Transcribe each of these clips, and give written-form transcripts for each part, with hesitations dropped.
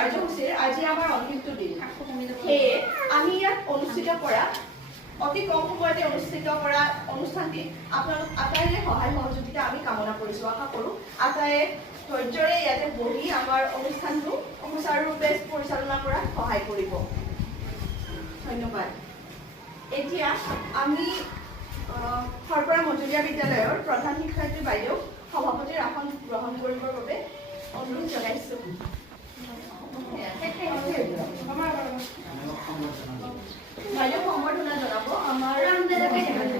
কাৰ্যসূচীৰ আজি আমাৰ অন্তিমটো দিন। সেয়ে আমি ইয়াত অনুষ্ঠিত কৰা অতি কম সময়তে অনুষ্ঠিত কৰা অনুষ্ঠানটি আপোনালোক আটাইৰে সহায় সহযোগিতা আমি কামনা কৰিছোঁ। আশা কৰোঁ আটাইয়ে ধৈৰ্যৰে ইয়াতে বহি আমাৰ অনুষ্ঠানটো সুচাৰুৰূপে পৰিচালনা কৰাত সহায় কৰিব। ধন্যবাদ। এতিয়া আমি সৰপৰা মজলীয়া বিদ্যালয়ৰ প্ৰধান শিক্ষয়িত্ৰী বাইদেউ সভাপতিৰ আসন গ্ৰহণ কৰিবৰ বাবে অনুৰোধ জনাইছোঁ। বাইদেউ সম্বৰ্ধনা জনাব আমাৰ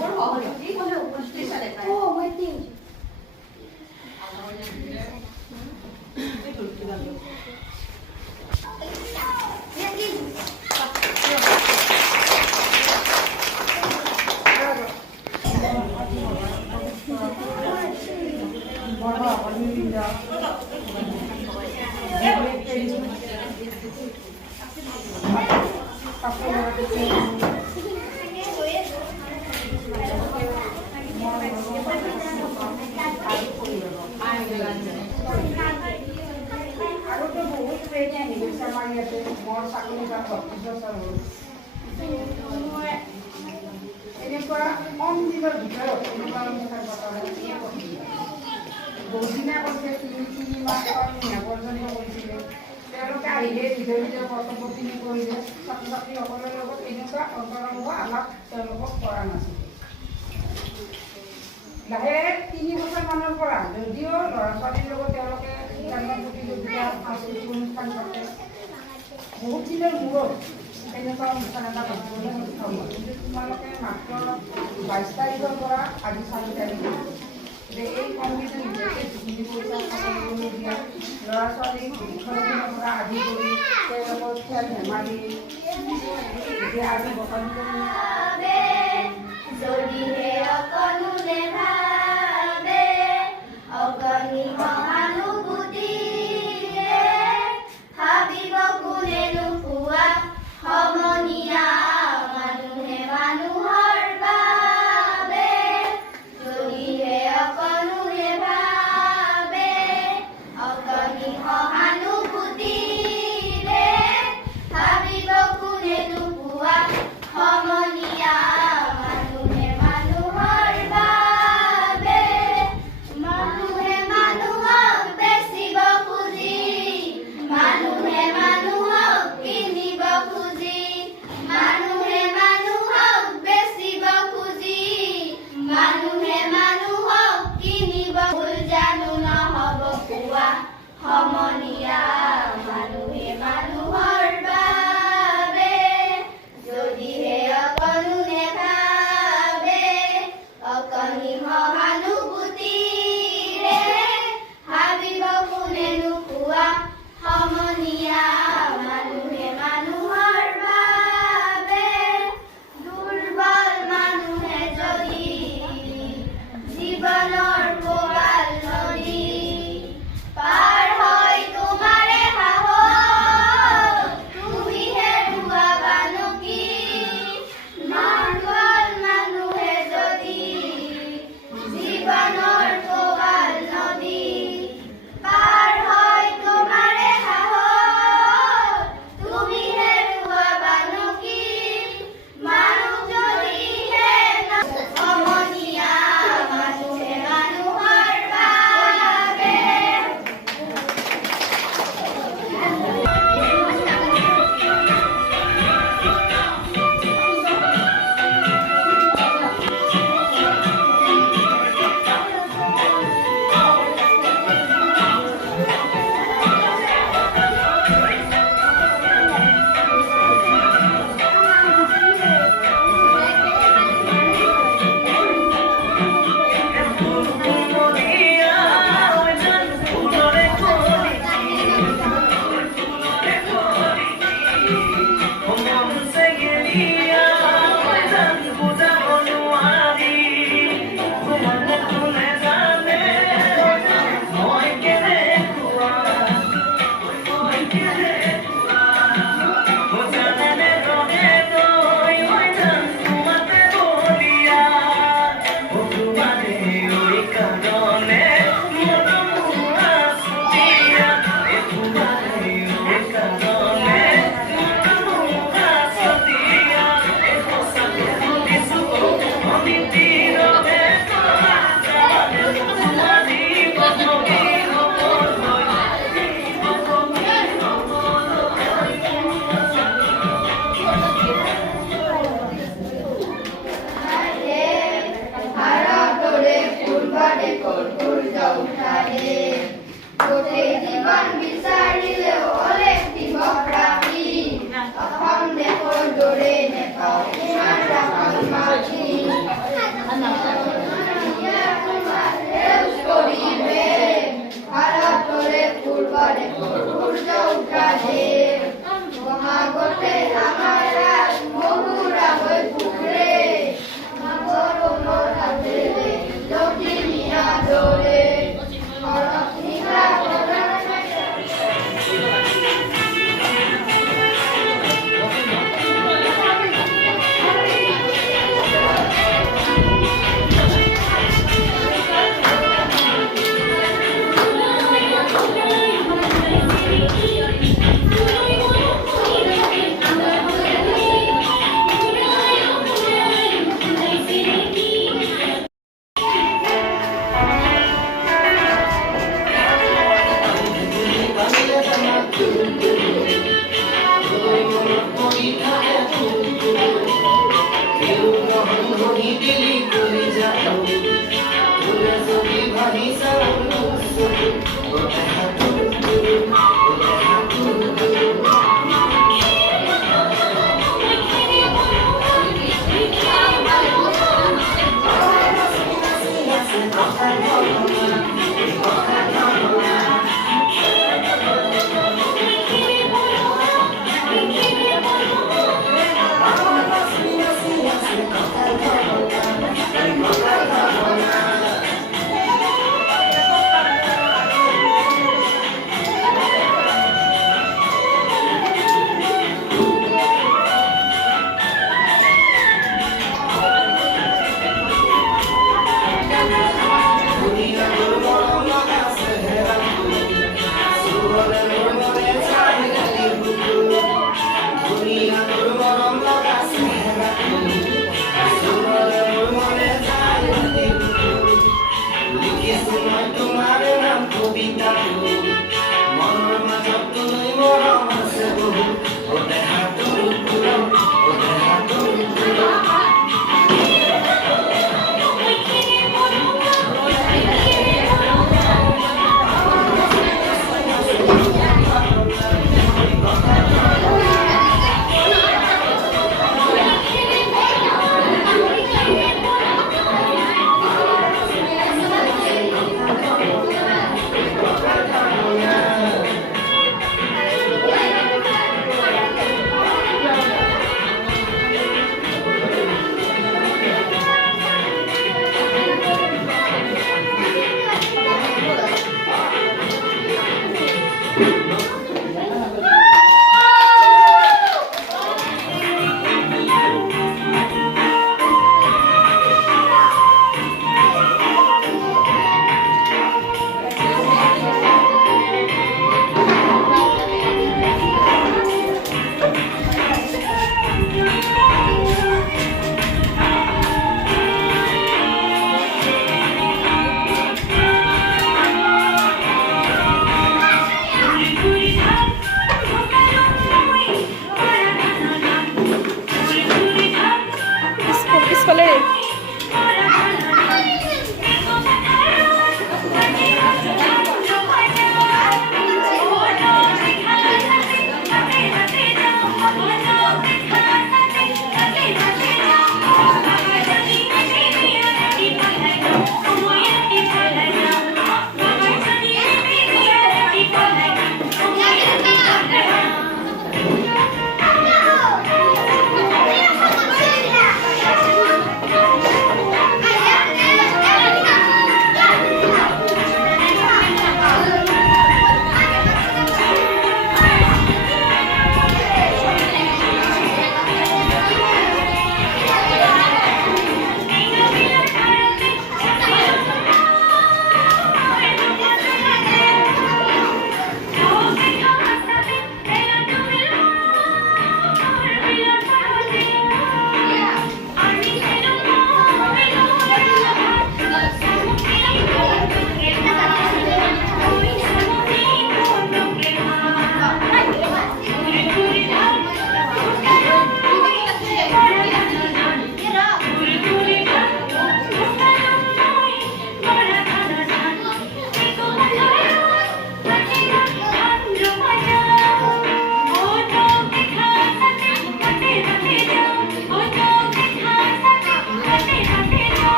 মোৰ সহযোগী উপস্থিত এনেকুৱা কম দিনৰ ভিতৰত এনেকুৱা বহুদিনীয়া কৰিছে, 3 মাহ পৰ্যন্ত কৰিছিলে। তেওঁলোকে আহিলে নিজৰ নিজৰ কৰ্তব্যখিনি কৰিলে। ছাত্ৰ ছাত্ৰীসকলৰ লগত এনেকুৱা অন্তৰংগ আলাপ তেওঁলোকক কৰা নাছিল। লাহে 3 বছৰমানৰ পৰা যদিও ল'ৰা ছোৱালীৰ লগত তেওঁলোকে গানৰ প্ৰতিযোগিতা সাংস্কৃতিক অনুষ্ঠান পাতে, বহুত দিনৰ মূৰত এনেকুৱা অনুষ্ঠান এটা পাতিবলৈ সক্ষম হয়। কিন্তু তোমালোকে মাত্ৰ 22 তাৰিখৰ পৰা আজি 4 তাৰিখ যে এই কমিটিৰ নিজকে যিখিনি পইচা খাবলগীয়া ল'ৰা ছোৱালীক শিক্ষাৰ পৰা আদি কৰি তেওঁলোকৰ খেল ধেমালি এতিয়া আজি বসন Yeah.